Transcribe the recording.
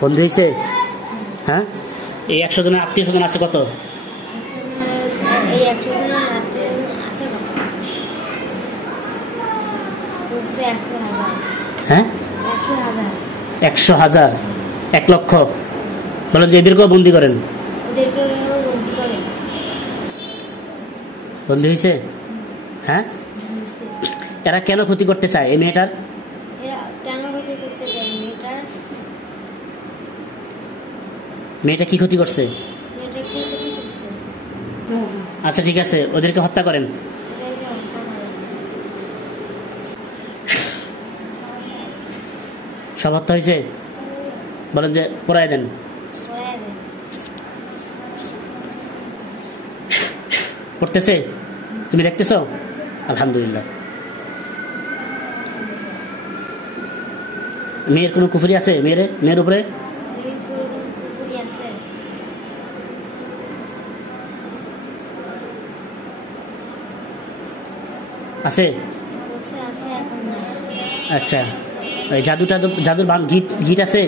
বন্ধু হয়েছে? হ্যাঁ, এই 100 জনের আত্মীয় স্বজন আছে কত? এই 100 জনের আত্মীয় আছে কত? 100,000। হ্যাঁ, 100,000। 100,000, 1 লক্ষ। বলেন যে এদেরকেও বন্দি করেন। ওদেরকেও বন্দি করে। বন্দি হয়েছে? হ্যাঁ, এরা কেন ক্ষতি করতে চায় এই মেয়েটার? এরা কেন ক্ষতি করতে চায় মেয়েটার? মেয়েটা কি ক্ষতি করছে? মেয়েটা কি ক্ষতি করছে? আচ্ছা ঠিক আছে, ওদেরকে হত্যা করেন। ওদেরকে হত্যা করে। সব হত্যা হয়েছে? বলেন যে পড়ায় দেন। পড়ায় দেয়। পড়তেছে? তুমি দেখতেছো? আলহামদুলিল্লাহ। মেয়ের কোনো কুফরি আছে? মেয়ের উপরে মেয়ের পুরো পুকুরি আছে? আছে? বলছে আছে, এখন না। আচ্ছা, ওই জাদুর গিট আছে?